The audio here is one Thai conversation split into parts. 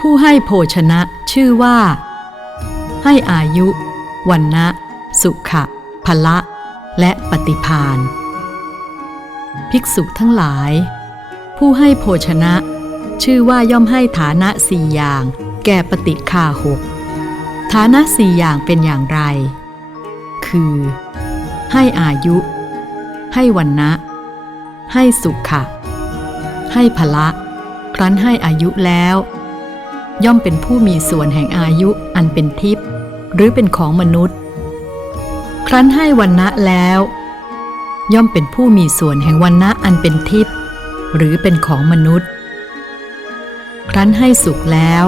ผู้ให้โภชนะชื่อว่า ให้อายุ วันนะสุขะพละ และปฏิพานภิกษุทั้งหลาย ผู้ให้โภชนะ ชื่อว่าย่อมให้ฐานะสี่อย่าง แก่ปฏิคาหกฐานะสี่อย่างเป็นอย่างไร คือ ให้อายุ ให้วันนะ ให้สุขะ ให้พละ ครั้นให้อายุแล้ว ย่อมเป็นผู้มีส่วนแห่งอายุอันเป็นทิพย์หรือเป็นของมนุษย์ ครั้นให้วันนะแล้ว ย่อมเป็นผู้มีส่วนแห่งวันนะอันเป็นทิพย์หรือเป็นของมนุษย์ ครั้นให้สุขแล้ว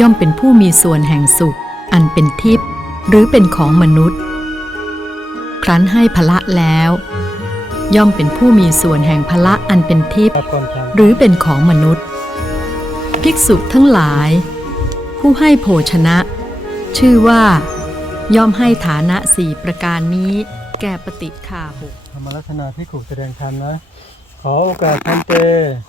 ย่อมเป็นผู้มีส่วนแห่งสุข อันเป็นทิพย์หรือเป็นของมนุษย์ ครั้นให้พละแล้ว ย่อมเป็นผู้มีส่วนแห่งพละอันเป็นทิพย์หรือเป็นของมนุษย์ ภิกษุทั้งหลาย ผู้ให้โภชนะ ชื่อว่า ย่อมให้ฐานะสี่ประการนี้ แก่ปฏิคาหกธรรมลักษณะที่ขูแสดงธรรมนะ ขอโอกาสพันเต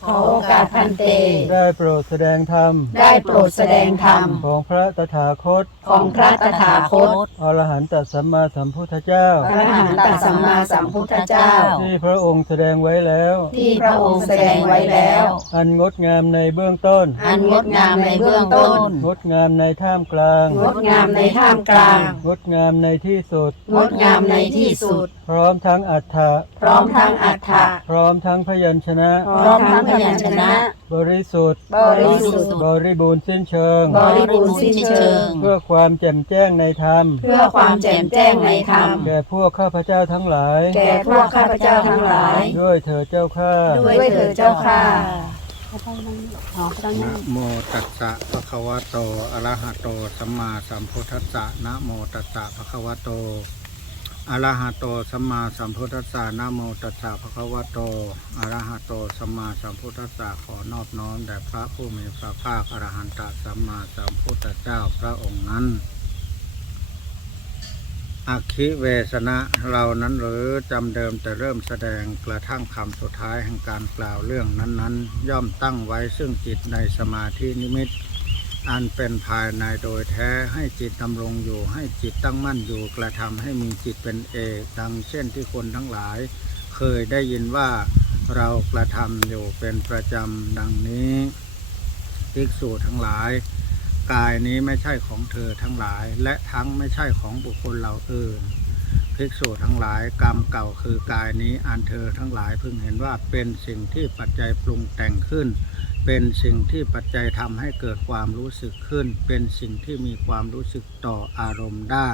ขอโอกาสพันเต ได้โปรดแสดงธรรม ได้โปรดแสดงธรรม ของพระตถาคต ของพระตถาคต อรหันตสัมมาสัมพุทธเจ้า พระอรหันตสัมมาสัมพุทธเจ้า ที่พระองค์แสดงไว้แล้ว ที่พระองค์แสดงไว้แล้ว อันงดงามในเบื้องต้น อันงดงามในเบื้องต้น งดงามในท่ามกลาง งดงามในท่ามกลาง งดงามในที่สุด งดงามในที่สุด พร้อมทั้งอัฏฐะพร้อมทั้งอัฏฐะพร้อมทั้งพยัญชนะ พร้อมทั้งพยัญชนะ บริสุทธิ์ บริสุทธิ์ บริบูรณ์สิ้นเชิง บริบูรณ์สิ้นเชิง เพื่อความแจ่มแจ้งในธรรม เพื่อความแจ่มแจ้งในธรรม แก่พวกข้าพเจ้าทั้งหลาย แก่พวกข้าพเจ้าทั้งหลาย ด้วยเถิดเจ้าข้า ด้วยเถิดเจ้าค่ะนะโมตัสสะภะคะวะโต อะระหะโต สัมมาสัมพุทธัสสะนะโมตัสสะภะคะวะโต อะระหะโตสัมมาสัมพุทธัสสะนะโมตัสสะภะคะวะโตอะระหะโตสัมมาสัมพุทธัสสะขอนอบน้อมแด่พระผู้มีพระภาคอรหันตสัมมาสัมพุทธเจ้าพระองค์นั้นอักขิเวสนะเรานั้นหรือจำเดิมแต่เริ่มแสดงกระทั่งคำสุดท้ายแห่งการกล่าวเรื่องนั้นๆ ย่อมตั้งไว้ซึ่งจิตในสมาธินิมิต อันเป็นภายในโดยแท้ให้จิตดำรงอยู่ให้จิตตั้งมั่นอยู่กระทำให้มีจิตเป็นเอกดังเช่นที่คนทั้งหลาย เคยได้ยินว่าเรากระทำอยู่เป็นประจำดังนี้ภิกษุทั้งหลาย กายนี้ไม่ใช่ของเธอทั้งหลาย และทั้งไม่ใช่ของบุคคลเหล่าอื่นภิกษุทั้งหลายกรรมเก่าคือกายนี้อันเธอทั้งหลายพึงเห็นว่าเป็นสิ่งที่ปัจจัยปรุงแต่งขึ้น เป็นสิ่งที่ปัจจัยทำให้เกิดความรู้สึกขึ้น เป็นสิ่งที่มีความรู้สึกต่ออารมณ์ได้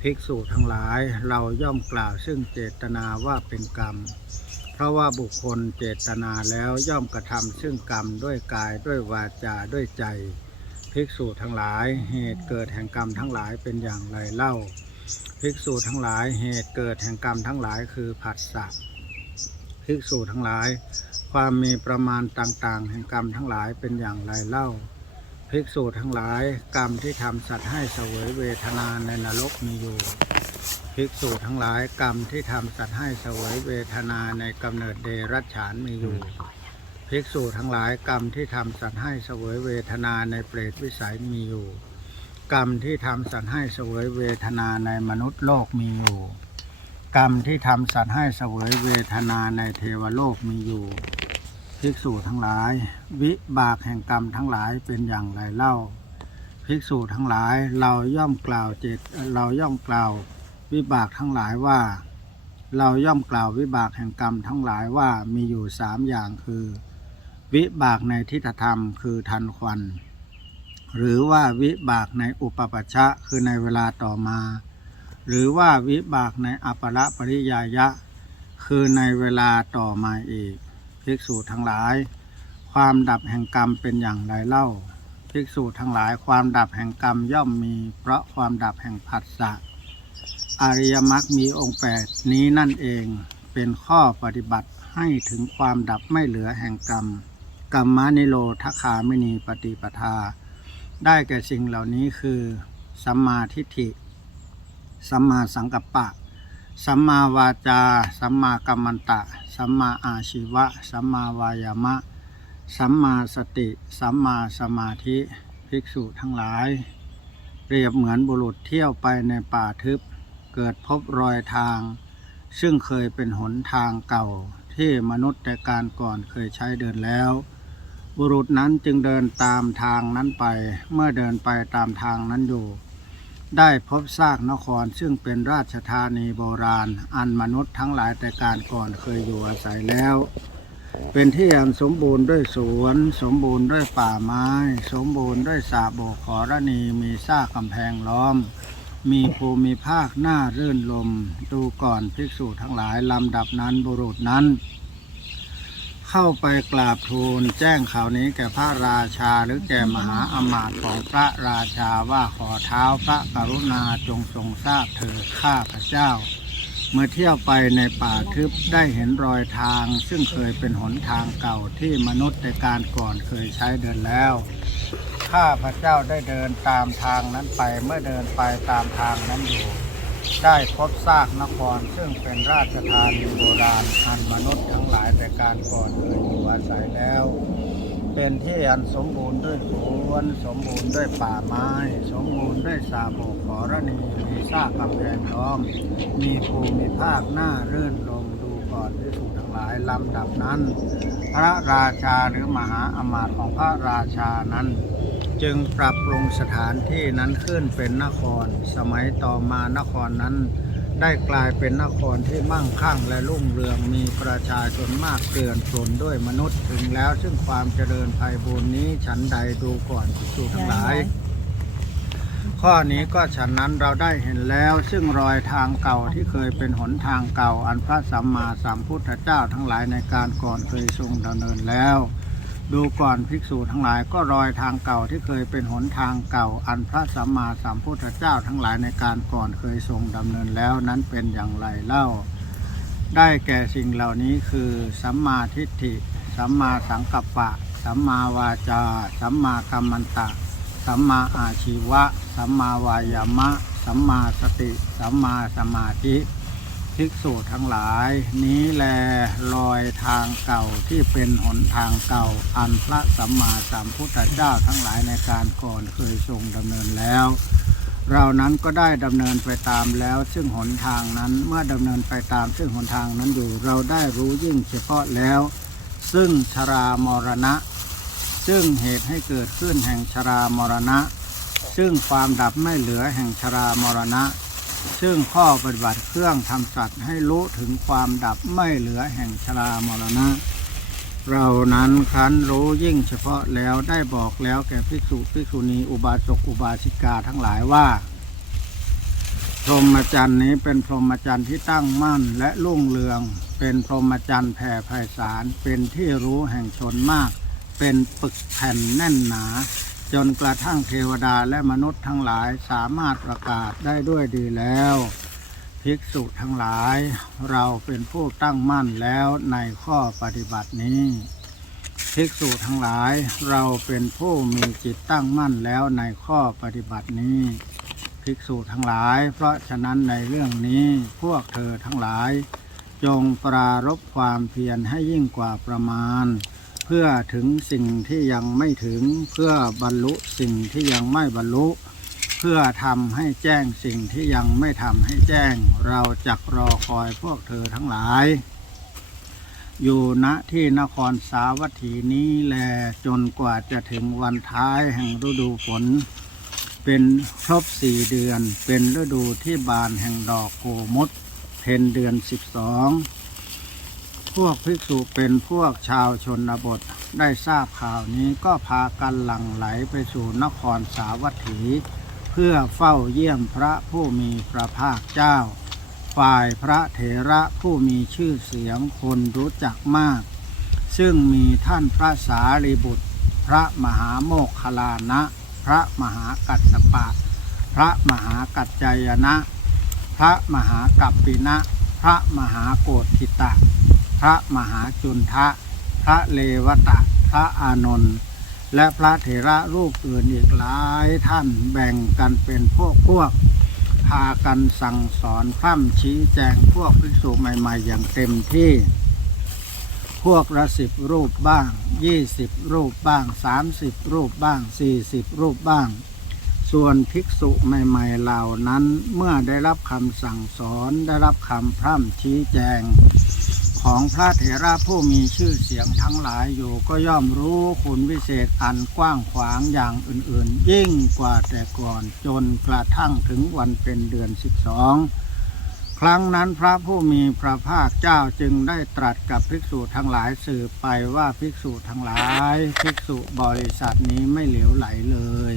ภิกษุทั้งหลายเราย่อมกล่าวซึ่งเจตนาว่าเป็นกรรม เพราะว่าบุคคลเจตนาแล้วย่อมกระทำซึ่งกรรมด้วยกายด้วยวาจาด้วยใจ ภิกษุทั้งหลายเหตุเกิดแห่งกรรมทั้งหลายเป็นอย่างไรเล่า ภิกษุทั้งหลายเหตุเกิดแห่งกรรมทั้งหลายคือผัสสะภิกษุทั้งหลาย ความมีประมาณต่างๆ แห่งกรรมทั้งหลายเป็นอย่างไรเล่า ภิกษุทั้งหลายกรรมที่ทำสัตว์ให้เสวยเวทนาในนรกมีอยู่ ภิกษุทั้งหลายกรรมที่ทำสัตว์ให้เสวยเวทนาในกำเนิดเดรัจฉานมีอยู่ ภิกษุทั้งหลายกรรมที่ทำสัตว์ให้เสวยเวทนาในเปรตวิสัยมีอยู่ กรรมที่ทำสัตว์ให้เสวยเวทนาในมนุษย์โลกมีอยู่ กรรมที่ทำสัตว์ให้เสวยเวทนาในเทวโลกมีอยู่ภิกษุทั้งหลาย วิบากแห่งกรรมทั้งหลายเป็นอย่างไรเล่า ภิกษุทั้งหลายเราย่อมกล่าวเจตเราย่อมกล่าว วิบากทั้งหลายว่า เราย่อมกล่าววิบากแห่งกรรมทั้งหลายว่ามีอยู่สามอย่างคือ วิบากในทิฏฐธรรมคือทันควัน หรือว่าวิบากในอุปปัชชะคือในเวลาต่อมา หรือว่าวิบากในอัปละปริยายะ คือในเวลาต่อมาอีก ภิกษุทั้งหลาย ความดับแห่งกรรมเป็นอย่างไรเล่า ภิกษุทั้งหลายความดับแห่งกรรมย่อมมี เพราะความดับแห่งผัสสะอริยมรรคมีองค์แปดนี้นั่นเองเป็นข้อปฏิบัติให้ถึงความดับไม่เหลือแห่งกรรมกรรมานิโรธคาไมินีปฏิปทา ได้แก่สิ่งเหล่านี้คือ สัมมาทิฏฐิ สัมมาสังกัปปะ สัมมาวาจา สัมมากัมมันตะ สัมมาอาชีวะ สัมมาวายามะ สัมมาสติ สัมมาสมาธิภิกษุทั้งหลาย เปรียบเหมือนบุรุษเที่ยวไปในป่าทึบ เกิดพบรอยทาง ซึ่งเคยเป็นหนทางเก่าที่มนุษย์แต่การก่อนเคยใช้เดินแล้ว บุรุษนั้นจึงเดินตามทางนั้นไป เมื่อเดินไปตามทางนั้นอยู่ ได้พบซากนครซึ่งเป็นราชธานีโบราณ อันมนุษย์ทั้งหลายแต่การก่อนเคยอยู่อาศัยแล้ว เป็นที่อันสมบูรณ์ด้วยสวน สมบูรณ์ด้วยป่าไม้ สมบูรณ์ด้วยสระโบกขอรณีมีซากกำแพงล้อม มีภูมิภาคหน้ารื่นลม ดูก่อนภิกษุทั้งหลายลำดับนั้นบุรุษนั้น เข้าไปกราบทูลแจ้งข่าวนี้แก่พระราชาหรือแก่มหาอมาตย์ของพระราชาว่าขอเท้าพระกรุณาจงทรงทราบเถิดข้าพระเจ้า เมื่อเที่ยวไปในป่าทึบได้เห็นรอยทาง ซึ่งเคยเป็นหนทางเก่าที่มนุษย์ในการก่อนเคยใช้เดินแล้วข้าพระเจ้าได้เดินตามทางนั้นไปเมื่อเดินไปตามทางนั้นอยู่ ได้พบซากนครซึ่งเป็นราชธานีโบราณอันมนุษย์ทั้งหลายแต่การก่อนเคยอยู่อาศัยแล้ว เป็นที่อันสมบูรณ์ด้วยสวนสมบูรณ์ด้วยป่าไม้ สมบูรณ์ด้วยสาโบกขอรณีมีซากกำแพงล้อม มีภูมิภาคหน้าเรื่นลมดูก่อนที่สุทั้งหลายลำดับนั้น พระราชาหรือมหาอมาตย์ของพระราชานั้น จึงปรับปรุงสถานที่นั้นขึ้นเป็นนคร สมัยต่อมานครนั้น ได้กลายเป็นนครที่มั่งคั่งและรุ่งเรืองมีประชาชนมากเกลื่อนกลนด้วยมนุษย์ถึงแล้วซึ่งความเจริญไพบูรนี้ฉันใดดูก่อนภิกษุทั้งหลาย ข้อนี้ก็ฉะนั้นเราได้เห็นแล้ว ซึ่งรอยทางเก่าที่เคยเป็นหนทางเก่า อันพระสัมมาสัมพุทธเจ้าทั้งหลายในการก่อนเคยทรงดำเนินแล้ว ดูก่อนภิกษุทั้งหลายก็รอยทางเก่าที่เคยเป็นหนทางเก่า อันพระสัมมาสัมพุทธเจ้าทั้งหลายในการก่อนเคยทรงดำเนินแล้วนั้นเป็นอย่างไรเล่า ได้แก่สิ่งเหล่านี้คือ สัมมาทิฏฐิ สัมมาสังกัปปะ สัมมาวาจา สัมมากัมมันตะ สัมมาอาชีวะ สัมมาวายามะ สัมมาสติ สัมมาสมาธิ ภิกษุทั้งหลาย นี้แลรอยทางเก่าที่เป็นหนทางเก่า อันพระสัมมาสัมพุทธเจ้าทั้งหลายในการก่อนเคยทรงดำเนินแล้ว เรานั้นก็ได้ดำเนินไปตามแล้ว ซึ่งหนทางนั้นเมื่อดำเนินไปตาม ซึ่งหนทางนั้นอยู่เราได้รู้ยิ่งเฉพาะแล้ว ซึ่งชรามรณะ ซึ่งเหตุให้เกิดขึ้นแห่งชรามรณะ ซึ่งความดับไม่เหลือแห่งชรามรณะ ซึ่งข้อปฏิบัติเครื่องทำสัตว์ให้รู้ถึงความดับไม่เหลือแห่งชรามรณะ เรานั้นคันรู้ยิ่งเฉพาะแล้วได้บอกแล้วแก่ภิกษุภิกษุณีอุบาสกอุบาสิกาทั้งหลายว่า พรหมจรรย์นี้เป็นพรหมจรรย์ที่ตั้งมั่นและรุ่งเรือง เป็นพรหมจรรย์แผ่ไพศาลเป็นที่รู้แห่งชนมาก เป็นปึกแผ่นแน่นหนา จนกระทั่งเทวดาและมนุษย์ทั้งหลายสามารถประกาศได้ด้วยดีแล้ว ภิกษุทั้งหลาย เราเป็นผู้ตั้งมั่นแล้วในข้อปฏิบัตินี้ ภิกษุทั้งหลายเราเป็นผู้มีจิตตั้งมั่นแล้วในข้อปฏิบัตินี้ ภิกษุทั้งหลาย เพราะฉะนั้นในเรื่องนี้พวกเธอทั้งหลาย จงปรารบความเพียรให้ยิ่งกว่าประมาณ เพื่อถึงสิ่งที่ยังไม่ถึงเพื่อบรรลุสิ่งที่ยังไม่บรรลุ เพื่อทำให้แจ้งสิ่งที่ยังไม่ทำให้แจ้ง เราจักรอคอยพวกเธอทั้งหลาย อยู่ณที่นครสาวัตถีนี้แลจนกว่าจะถึงวันท้ายแห่งฤดูฝน เป็นครบสี่เดือนเป็นฤดูที่บานแห่งดอกโกมดเพนเดือนสิบสอง พวกภิกษุเป็นพวกชาวชนบท ได้ทราบข่าวนี้ก็พากันหลั่งไหลไปสู่นครสาวัตถี เพื่อเฝ้าเยี่ยมพระผู้มีพระภาคเจ้า ฝ่ายพระเถระผู้มีชื่อเสียงคนรู้จักมาก ซึ่งมีท่านพระสารีบุตร พระมหาโมคคลานะ พระมหากัสสปะ พระมหากัจจยนะ พระมหากัปปินะ พระมหาโกฏทิตะ พระมหาจุนทะ พระเลวตะ พระอานนท์และพระเถระรูปอื่นอีกหลายท่านแบ่งกันเป็นพวกพวก พากันสั่งสอนพร่ำชี้แจงพวกภิกษุใหม่ๆ อย่างเต็มที่พพวกละสิบรูปบ้างยี่สิบรูปบ้างสามสิบรูปบ้างสี่สิบรูปบ้าง ส่วนภิกษุใหม่ๆเหล่านั้นเมื่อได้รับคำสั่งสอนได้รับคำพร่ำชี้แจง ของพระเถระผู้มีชื่อเสียงทั้งหลายอยู่ก็ย่อมรู้คุณวิเศษอันกว้างขวางอย่างอื่นๆ ยิ่งกว่าแต่ก่อนจนกระทั่งถึงวันเป็นเดือนสิบสองครั้งนั้นพระผู้มีพระภาคเจ้าจึงได้ตรัสกับภิกษุทั้งหลายสืบไปว่าภิกษุทั้งหลาย ภิกษุบริษัทนี้ไม่เหลวไหลเลย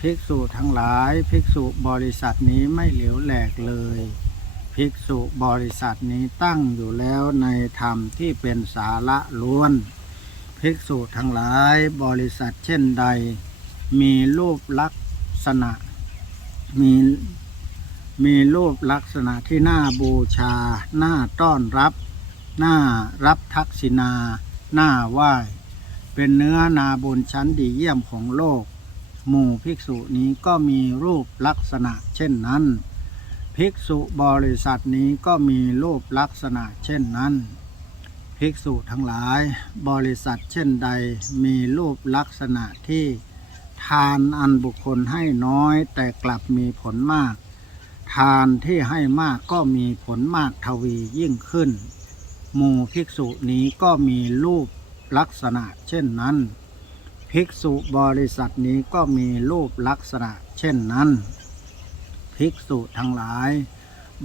ภิกษุทั้งหลาย ภิกษุบริษัทนี้ไม่เหลวแหลกเลย ภิกษุบริษัทนี้ตั้งอยู่แล้วในธรรมที่เป็นสาระล้วน ภิกษุทั้งหลายบริษัทเช่นใด มีรูปลักษณะมีมีรูปลักษณะที่น่าบูชา น่าต้อนรับ น่ารับทักษิณา น่าไหว้ เป็นเนื้อนาบุญชั้นดีเยี่ยมของโลก หมู่ภิกษุนี้ก็มีรูปลักษณะเช่นนั้น ภิกษุบริษัทนี้ก็มีรูปลักษณะเช่นนั้น ภิกษุทั้งหลาย บริษัทเช่นใดมีรูปลักษณะที่ทานอันบุคคลให้น้อยแต่กลับมีผลมาก ทานที่ให้มากก็มีผลมากทวียิ่งขึ้น หมู่ภิกษุนี้ก็มีรูปลักษณะเช่นนั้น ภิกษุบริษัทนี้ก็มีรูปลักษณะเช่นนั้น ภิกษุทั้งหลาย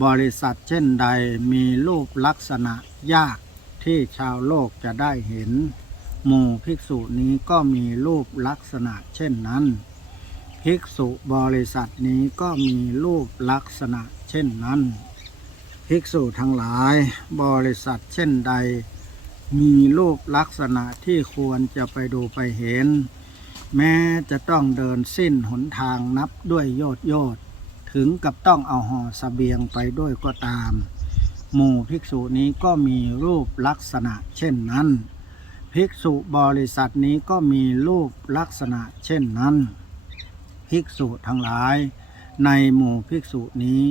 บริษัทเช่นใดมีรูปลักษณะยากที่ชาวโลกจะได้เห็น หมู่ภิกษุนี้ก็มีรูปลักษณะเช่นนั้น ภิกษุบริษัทนี้ก็มีรูปลักษณะเช่นนั้นภิกษุทั้งหลาย บริษัทเช่นใด มีรูปลักษณะที่ควรจะไปดูไปเห็น แม้จะต้องเดินสิ้นหนทางนับด้วยโยดโยด ถึงกับต้องเอาห่อสเสบียงไปด้วยก็ตาม หมู่ภิกษุนี้ก็มีรูปลักษณะเช่นนั้น ภิกษุบริษัทนี้ก็มีรูปลักษณะเช่นนั้น ภิกษุทั้งหลาย ในหมู่ภิกษุนี้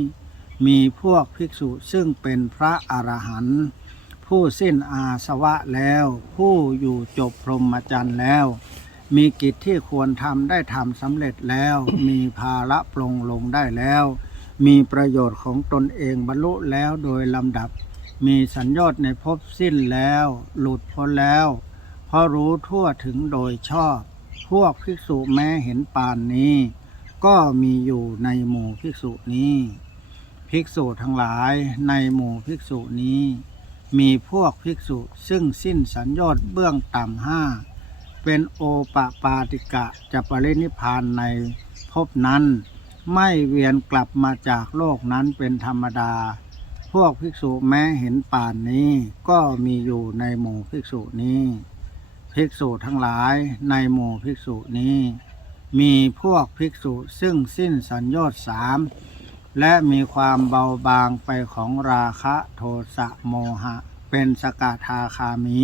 มีพวกภิกษุซึ่งเป็นพระอรหันต์ผู้สิ้นอาสวะแล้ว ผู้อยู่จบพรหมจรรย์แล้ว มีกิจที่ควรทำได้ทำสำเร็จแล้ว มีภาระปลงลงได้แล้ว มีประโยชน์ของตนเองบรรลุแล้วโดยลำดับ มีสัญญาณในภพสิ้นแล้ว หลุดพ้นแล้ว เพราะรู้ทั่วถึงโดยชอบ พวกภิกษุแม้เห็นปานนี้ ก็มีอยู่ในหมู่ภิกษุนี้ ภิกษุทั้งหลายในหมู่ภิกษุนี้ มีพวกภิกษุซึ่งสิ้นสัญญาณเบื้องต่ำห้า เป็นโอปปาติกะจะปรินิพพานในภพนั้น ไม่เวียนกลับมาจากโลกนั้นเป็นธรรมดา พวกภิกษุแม้เห็นป่านนี้ก็มีอยู่ในหมู่ภิกษุนี้ ภิกษุทั้งหลายในหมู่ภิกษุนี้ มีพวกภิกษุซึ่งสิ้นสัญญาณสามและมีความเบาบางไปของราคะโทสะโมหะ เป็นสกทาคามี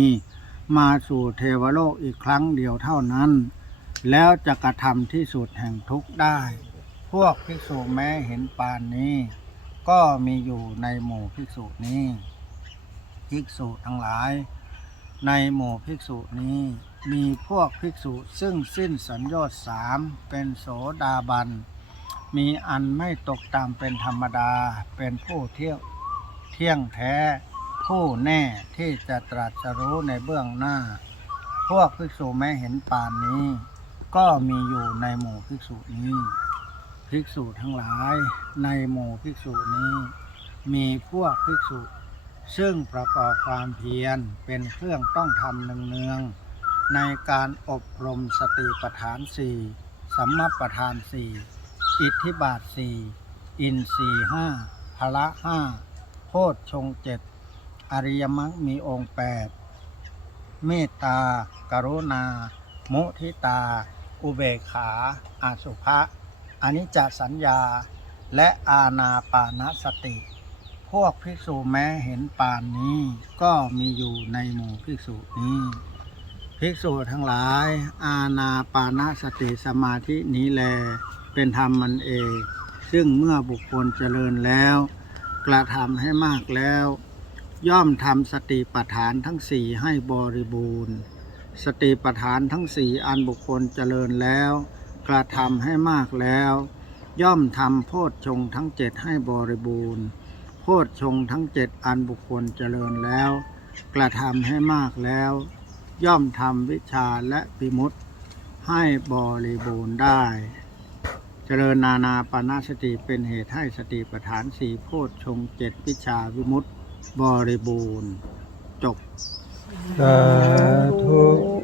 มาสู่เทวโลกอีกครั้งเดียวเท่านั้น แล้วจะกระทำที่สุดแห่งทุกข์ได้ พวกภิกษุแม้เห็นปานนี้ ก็มีอยู่ในหมู่ภิกษุนี้ ภิกษุทั้งหลาย ในหมู่ภิกษุนี้ มีพวกภิกษุซึ่งสิ้นสัญญาณสามเป็นโสดาบันมีอันไม่ตกตามเป็นธรรมดาเป็นผู้เที่ยวเที่ยงแท้ ผู้แน่ที่จะตรัสรู้ในเบื้องหน้า พวกภิกษุแม้เห็นป่านนี้ ก็มีอยู่ในหมู่ภิกษุนี้ ภิกษุทั้งหลายในหมู่ภิกษุนี้ มีพวกภิกษุ ซึ่งประกอบความเพียรเป็นเครื่องต้องทำเนืองๆในการอบรมสติปัฏฐานสี่สัมมาปัฏฐานสี่อิทธิบาทสี่อินทรีห้าพละห้าโพชฌงเจ็ด อริยมรรคมีองค์แปดเมตตา กรุณามุทิตา อุเบกขาอาสุภะอนิจจสัญญา และอาณาปานสติ พวกภิกษุแม้เห็นปานนี้ก็มีอยู่ในหมู่ภิกษุนี้ ภิกษุทั้งหลาย อาณาปานสติสมาธินี้แล เป็นธรรมมันเอง ซึ่งเมื่อบุคคลเจริญแล้ว กระทำให้มากแล้ว ย่อมทำสติปัฏฐานทั้งสี่ให้บริบูรณ์ สติปัฏฐานทั้งสี่อันบุคคลเจริญแล้ว กระทำให้มากแล้ว ย่อมทำโพชฌงทั้งเจ็ดให้บริบูรณ์ โพชฌงทั้งเจ็ดอันบุคคลเจริญแล้ว กระทำให้มากแล้ว ย่อมทำวิชาและปิมุตให้บริบูรณ์ได้ เจริญนานาปานาสติเป็นเหตุให้สติปัฏฐานสี่โพชฌงเจ็ดวิชาวิมุตติ บริบูรณ์จบสาธุ